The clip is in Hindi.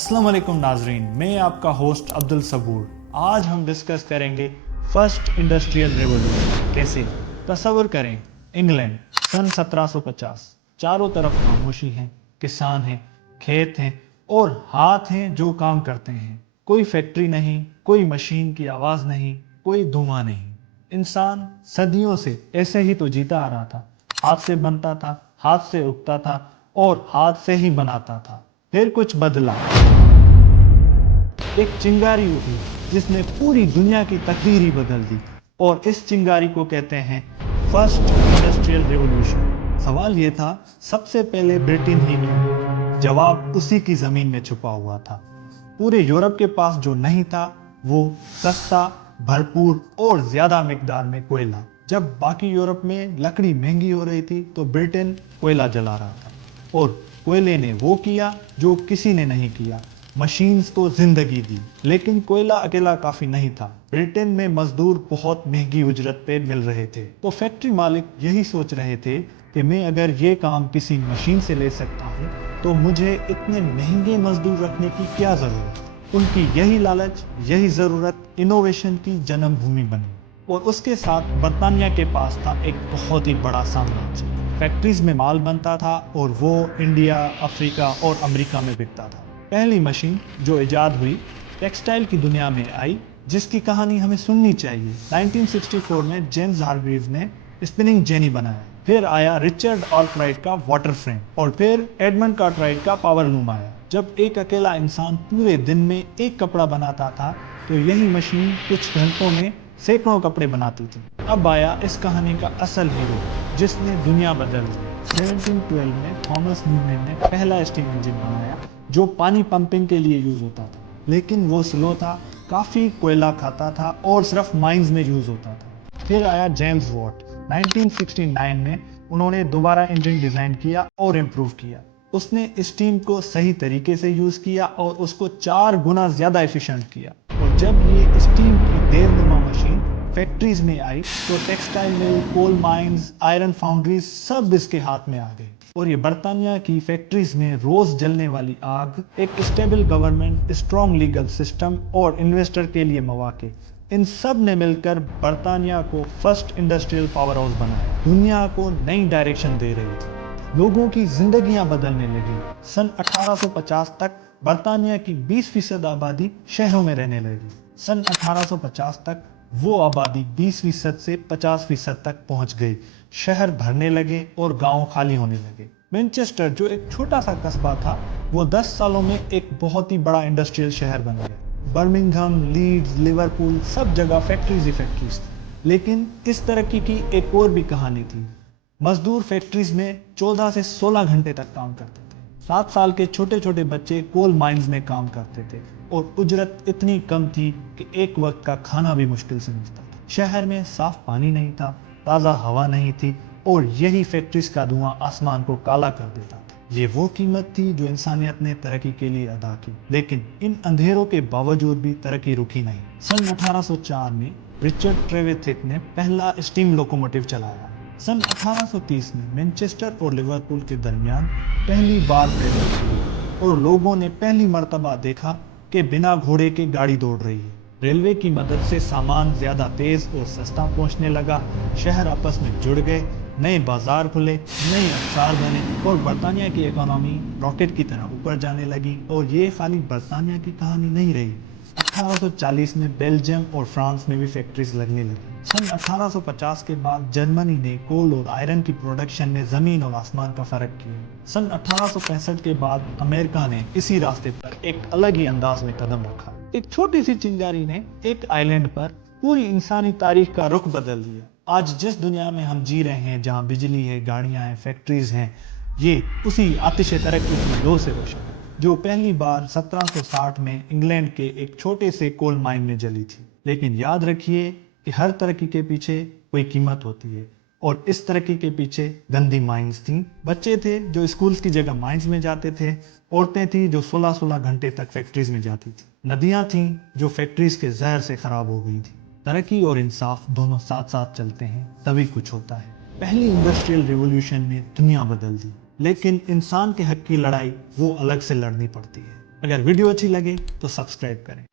अस्सलाम वालेकुम नाजरीन, मैं आपका होस्ट अब्दुल सबूर। आज हम डिस्कस करेंगे फर्स्ट इंडस्ट्रियल रेवोल्यूशन कैसे। तसव्वुर करें, इंग्लैंड सन 1750, चारों तरफ खामोशी है, किसान हैं, खेत हैं और हाथ हैं जो काम करते हैं। कोई फैक्ट्री नहीं, कोई मशीन की आवाज़ नहीं, कोई धुआं नहीं। इंसान सदियों से ऐसे ही तो जीता आ रहा था। हाथ से बनता था, हाथ से उगता था और हाथ से ही बनाता था। फिर कुछ बदला। एक चिंगारी उठी जिसने पूरी दुनिया की तकदीर ही बदल दी, और इस चिंगारी को कहते हैं फर्स्ट इंडस्ट्रियल रेवोल्यूशन। सवाल यह था, सबसे पहले ब्रिटेन ही क्यों? जवाब उसी की जमीन में छुपा हुआ था। पूरे यूरोप के पास जो नहीं था वो सस्ता, भरपूर और ज्यादा मिकदार में कोयला। जब बाकी यूरोप में लकड़ी महंगी हो रही थी तो ब्रिटेन कोयला जला रहा था, और कोयले ने वो किया जो किसी ने नहीं किया, मशीन्स को जिंदगी दी। लेकिन कोयला अकेला काफी नहीं था। ब्रिटेन में मजदूर बहुत महंगी उजरत पे मिल रहे थे, तो फैक्ट्री मालिक यही सोच रहे थे कि मैं अगर ये काम किसी मशीन से ले सकता हूँ तो मुझे इतने महंगे मजदूर रखने की क्या जरूरत। उनकी यही लालच, यही जरूरत इनोवेशन की जन्मभूमि बनी। और उसके साथ बर्तानिया के पास था एक बहुत ही बड़ा साम्राज्य। फैक्ट्रीज में माल बनता था और वो इंडिया, अफ्रीका और अमेरिका में बिकता था। पहली मशीन जो इजाद हुई टेक्सटाइल की दुनिया में आई, जिसकी कहानी हमें सुननी चाहिए। 1964 में जेम्स हार्ग्रीव्स ने स्पिनिंग जेनी बनाया। फिर आया रिचर्ड आर्कराइट का वाटर फ्रेम, और फिर एडमंड कार्टराइट का पावर लूम आया। जब एक अकेला इंसान पूरे दिन में एक कपड़ा बनाता था तो यही मशीन कुछ घंटों में सैकड़ों कपड़े बनाती थी। अब आया इस कहानी का असल हीरो जिसने दुनिया बदल दी। 1712 में थॉमस न्यूमैन ने पहला स्टीम इंजन बनाया जो पानी पंपिंग के लिए यूज होता था, लेकिन वो स्लो था, काफी कोयला खाता था और सिर्फ माइंस में यूज होता था। फिर आया जेम्स वॉट। 1969 में उन्होंने दोबारा इंजन डिजाइन किया और इम्प्रूव किया। उसने स्टीम को सही तरीके से यूज किया और उसको 4 गुना ज्यादा एफिशिएंट किया। और जब ये स्टीम की देरनुमा मशीन फैक्ट्रीज में आई तो textile mill, coal mines, iron foundries सब इसके हाथ में आ गए। और ये बर्तानिया की फैक्ट्रीज में रोज जलने वाली आग, एक stable government, strong legal system और इन्वेस्टर के लिए मौके, इन सब ने मिलकर बर्तानिया को फर्स्ट इंडस्ट्रियल पावर हाउस बनाया। दुनिया को नई डायरेक्शन दे रही थी, लोगों की जिंदगियां बदलने लगी। सन 1850 तक बर्तानिया की 20% आबादी शहरों में रहने लगी। सन 1850 तक वो आबादी 20% से 50% तक पहुंच गई। शहर भरने लगे और गांव खाली होने लगे। मैनचेस्टर जो एक छोटा सा कस्बा था वो 10 सालों में एक बहुत ही बड़ा इंडस्ट्रियल शहर बन गया। बर्मिंघम, लीड्स, लिवरपूल, सब जगह फैक्ट्रीज ही फैक्ट्रीज थी। लेकिन इस तरक्की की एक और भी कहानी थी। मजदूर फैक्ट्रीज में 14 से 16 घंटे तक काम करते थे। 7 साल के छोटे छोटे बच्चे कोल माइंस में काम करते थे और उजरत इतनी कम थी कि एक वक्त का खाना भी मुश्किल से मिलता था। शहर में साफ पानी नहीं था, ताज़ा हवा नहीं थी, और यही फैक्ट्रीज का धुआं आसमान को काला कर देता था। ये वो कीमत थी जो इंसानियत ने तरक्की के लिए अदा की। लेकिन इन अंधेरों के बावजूद भी तरक्की रुकी नहीं। सन 1804 में रिचर्ड ट्रेवेथिक ने पहला स्टीम लोकोमोटिव चलाया। सन 1830 में मैनचेस्टर और लिवरपूल के दरमियान पहली बार रेलवे खुली और लोगों ने पहली मर्तबा देखा कि बिना घोड़े के गाड़ी दौड़ रही है। रेलवे की मदद से सामान ज्यादा तेज और सस्ता पहुंचने लगा। शहर आपस में जुड़ गए, नए बाजार खुले, नए अवसर बने और बर्तानिया की इकोनॉमी रॉकेट की तरह ऊपर जाने लगी। और ये खाली बर्तानिया की कहानी नहीं रही। 1840 में बेल्जियम और फ्रांस में भी फैक्ट्रीज लगने लगी। सन 1850 के बाद जर्मनी ने कोल और आयरन की प्रोडक्शन में जमीन और आसमान का फर्क किया। सन 1865 के बाद अमेरिका ने इसी रास्ते पर एक अलग ही अंदाज में कदम रखा। एक छोटी सी चिंगारी ने एक आइलैंड पर पूरी इंसानी तारीख का रुख बदल दिया। आज जिस दुनिया में हम जी रहे हैं, जहाँ बिजली है, गाड़ियां हैं, फैक्ट्रीज हैं, ये उसी आतिश तरक्की की लो से रोशन है जो पहली बार 1760 में इंग्लैंड के एक छोटे से कोल माइन में जली थी। लेकिन याद रखिए कि हर तरक्की के पीछे कोई कीमत होती है, और इस तरक्की के पीछे गंदी माइंस थी। बच्चे थे जो स्कूल्स की जगह माइंस में जाते थे, औरतें थी जो 16-16 घंटे तक फैक्ट्रीज में जाती थी, नदियां थी जो फैक्ट्रीज के जहर से खराब हो गई थी। तरक्की और इंसाफ दोनों साथ साथ चलते हैं तभी कुछ होता है। पहली इंडस्ट्रियल रिवॉल्यूशन ने दुनिया बदल दी, लेकिन इंसान के हक की लड़ाई वो अलग से लड़नी पड़ती है। अगर वीडियो अच्छी लगे तो सब्सक्राइब करें।